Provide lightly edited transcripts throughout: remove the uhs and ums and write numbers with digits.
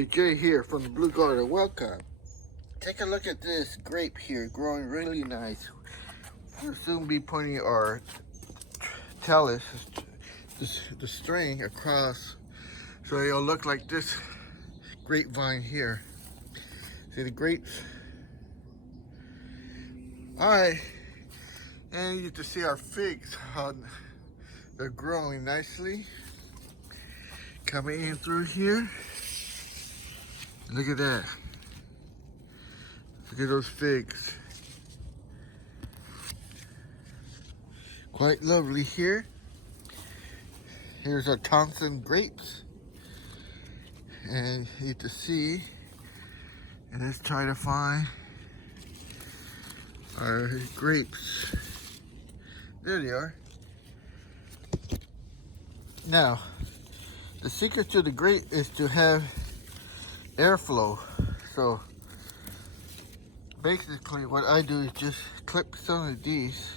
everybody, Jay here from the Blue Garden. Welcome. Take a look at this grape here, growing really nice. We'll soon be putting our talus, the string across, so it'll look like this grapevine here. See the grapes? Alright, and you get to see our figs, how they're growing nicely. Coming in through here. Look at that. Look at those figs. Quite lovely here. Here's our Thompson grapes. And you get to see, and let's try to find our grapes. There they are. Now, the secret to the grape is to have airflow. So basically what I do is just clip some of these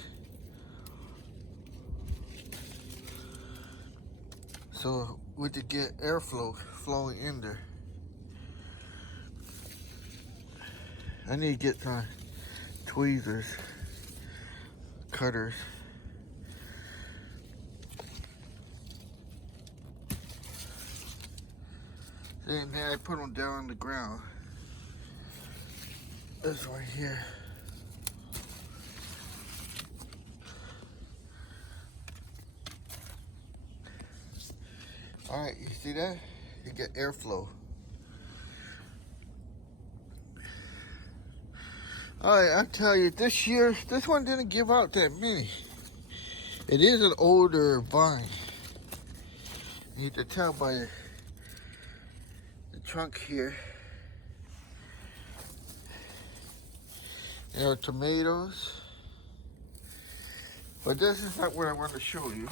so we could get airflow flowing in there. I need to get some tweezers, cutters. And then I put them down on the ground. This right here. Alright, you see that? You get airflow. Alright, I tell you, this year, this one didn't give out that many. It is an older vine. You can tell by the trunk here. There are tomatoes, but this is not what I want to show you.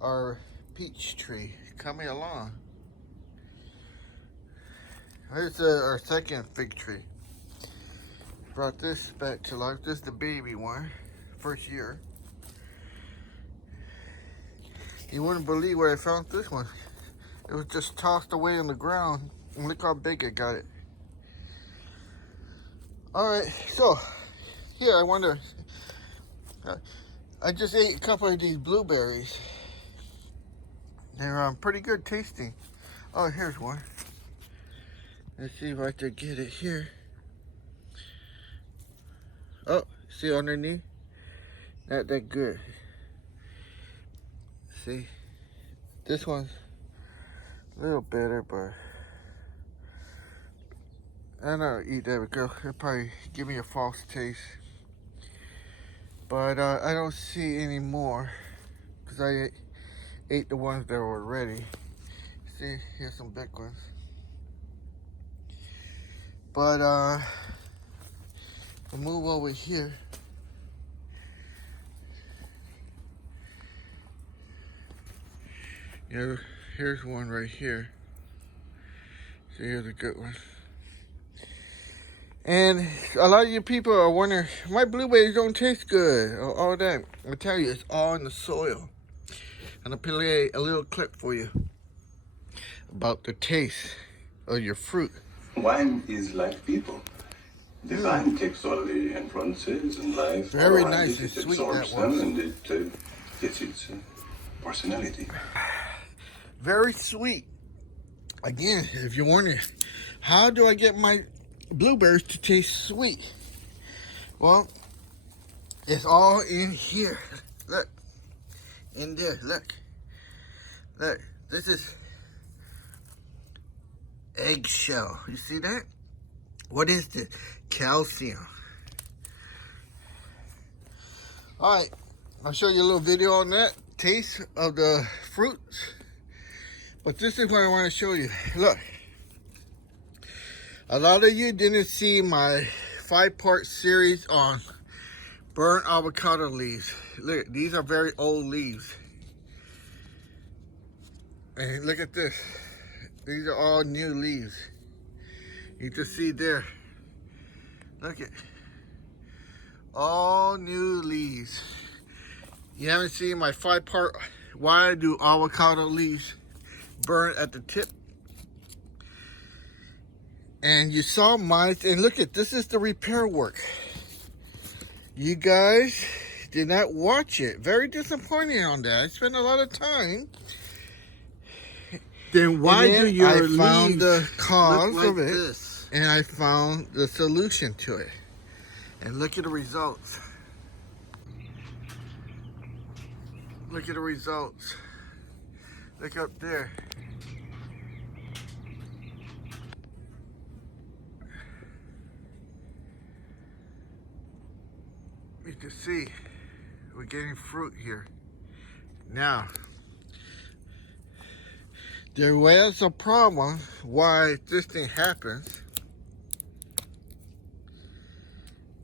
Our peach tree coming along. Here's our second fig tree. Brought this back to life. This is the baby one, first year. You wouldn't believe where I found this one. It was just tossed away on the ground, and look how big I got it. Alright, so here I wonder, I just ate a couple of these blueberries. They're pretty good tasting. Oh, here's one. Let's see if I can get it here. Oh, see underneath? Not that good. See, this one's a little better, but I don't eat that because it'll probably give me a false taste. But I don't see any more because I ate the ones that were ready. See, here's some big ones. But we'll move over here. Yeah, here's one right here. So here's a good one. And a lot of you people are wondering, my blueberries don't taste good, or all that. I tell you, it's all in the soil. And I'll play a little clip for you about the taste of your fruit. Wine is like people. The vine takes all the influences in life. Very nice and sweet, that one. And it gets its personality. Very sweet. Again, if you're wondering, how do I get my blueberries to taste sweet? Well, it's all in here. Look, in there, look. Look, this is eggshell. You see that? What is this? Calcium. Alright, I'll show you a little video on that taste of the fruits. But this is what I want to show you. Look, a lot of you didn't see my 5-part series on burnt avocado leaves. Look, these are very old leaves. And look at this. These are all new leaves. You can see there. Look at all new leaves. You haven't seen my 5-part why do avocado leaves burn at the tip. And you saw mine, and look at this is the repair work. You guys did not watch it. Very disappointing on that. I spent a lot of time. Then why do your I leaves found the cause look like of it, this? and I found the solution to it. And look at the results. Look at the results. Look up there. You can see we're getting fruit here. Now, there was a problem why this thing happens,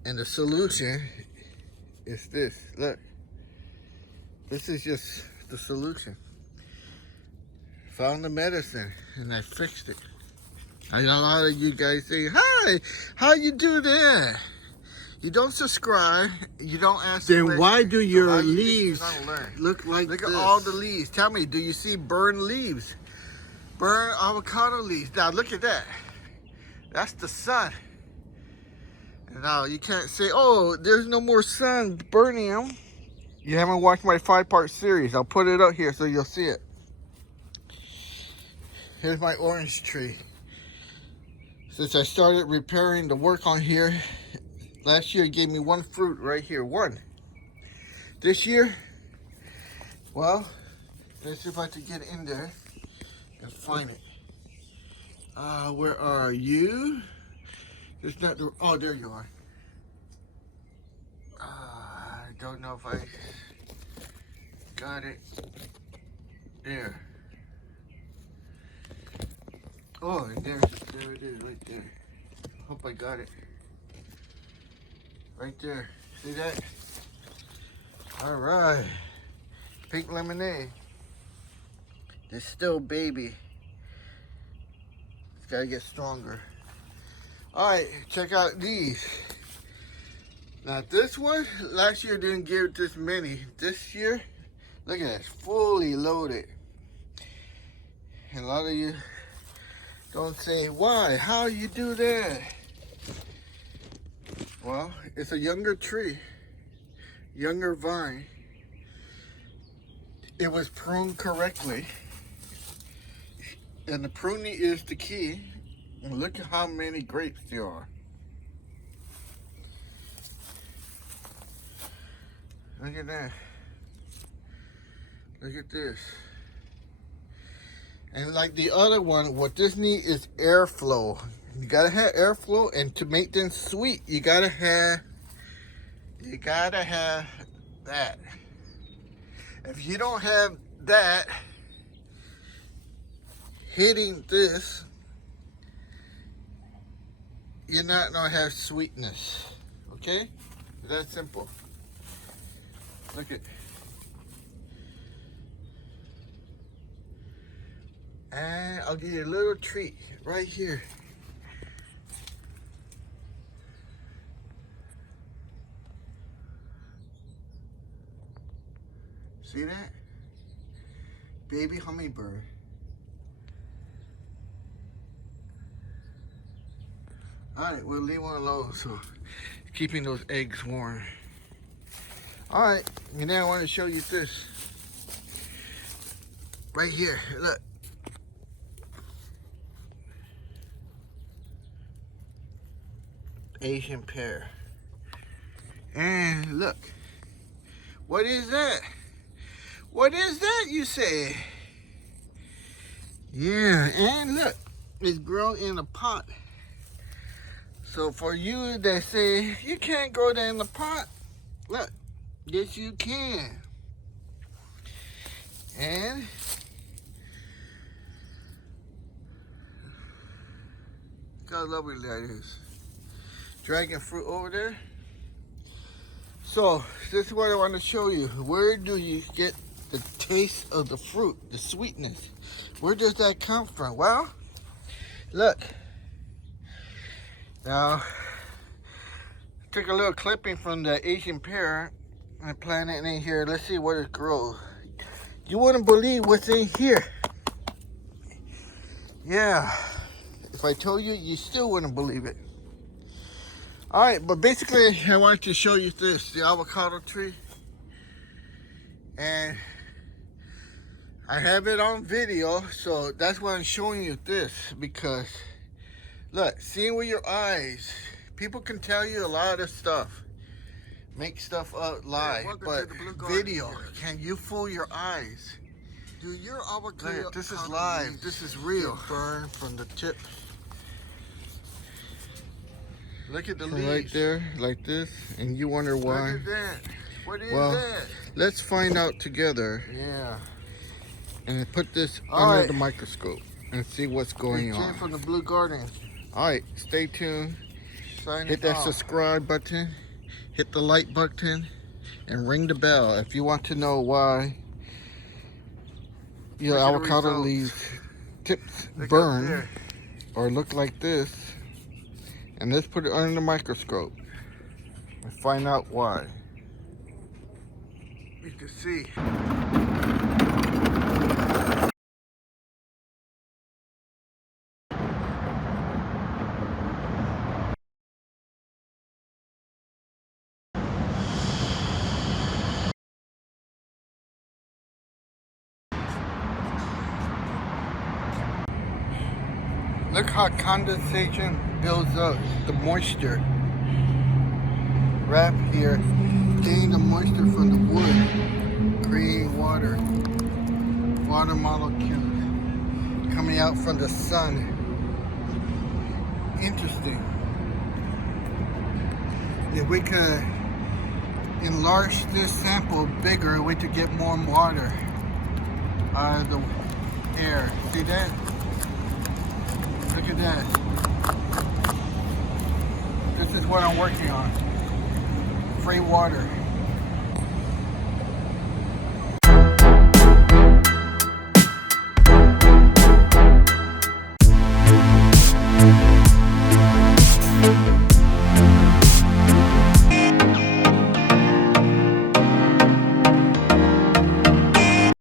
and the solution is this. Look, this is just the solution. Found the medicine and I fixed it. I know a lot of you guys say, "Hi, how you do that?" You don't subscribe. You don't ask. Then why do your you leaves think you're gonna learn? look like Look this? at all the leaves. Tell me, do you see burned leaves? Burned avocado leaves. Now look at that. That's the sun. Now you can't say, "Oh, there's no more sun burning them." You haven't watched my 5-part series. I'll put it up here so you'll see it. Here's my orange tree. Since I started repairing the work on here, last year it gave me one fruit right here, one. This year, well, let's see if I can get in there and find it. Where are you? It's not the, oh, there you are. I don't know if I got it. There. Oh, and there it is, right there. Hope I got it. Right there. See that? All right. Pink lemonade. It's still baby. It's gotta get stronger. All right, check out these. Now this one, last year didn't give this many. This year, look at that, fully loaded. And a lot of you don't say, why? How you do that? Well, it's a younger tree, younger vine. It was pruned correctly. And the pruning is the key. And look at how many grapes there are. Look at that. Look at this. And like the other one, what this needs is airflow. You gotta have airflow, and to make them sweet, you gotta have that. If you don't have that hitting this, you're not gonna have sweetness. Okay? That's simple. Look at. And I'll give you a little treat right here. See that? Baby hummingbird. Alright, we'll leave one alone, so keeping those eggs warm. Alright, and then I want to show you this. Right here, look. Asian pear. And look. What is that? What is that, you say? Yeah, and look. It's grown in a pot. So for you that say, you can't grow that in the pot, look, yes you can. And look how lovely that is. Dragon fruit over there. So this is what I want to show you. Where do you get the taste of the fruit, the sweetness? Where does that come from? Well, look. Now, took a little clipping from the Asian pear and planted it in here. Let's see what it grows. You wouldn't believe what's in here. Yeah, if I told you, you still wouldn't believe it. All right, but basically, I wanted to show you this, the avocado tree. And I have it on video, so that's why I'm showing you this, because look, seeing with your eyes, people can tell you a lot of stuff, make stuff up, lie, but video, can you fool your eyes? Do your avocado? Look, this is live, this is real. Burn from the tip. Look at the leaves right there, like this, and you wonder why. Look at that. What is Well, that? let's find out together. Yeah. And put this All under right. the microscope and see what's going It on. came from the Blue Garden. All right, stay tuned. Sign Hit it that off. subscribe button, hit the like button, and ring the bell if you want to know why your Look at the avocado results. leaves tips Look up burn there. or look like this. And let's put it under the microscope and find out why. You can see. Look how condensation builds up the moisture. Right here, getting the moisture from the wood, creating water molecules coming out from the sun. Interesting. If we could enlarge this sample bigger, we could get more water out of the air. See that? Look at that. This is what I'm working on. Free water.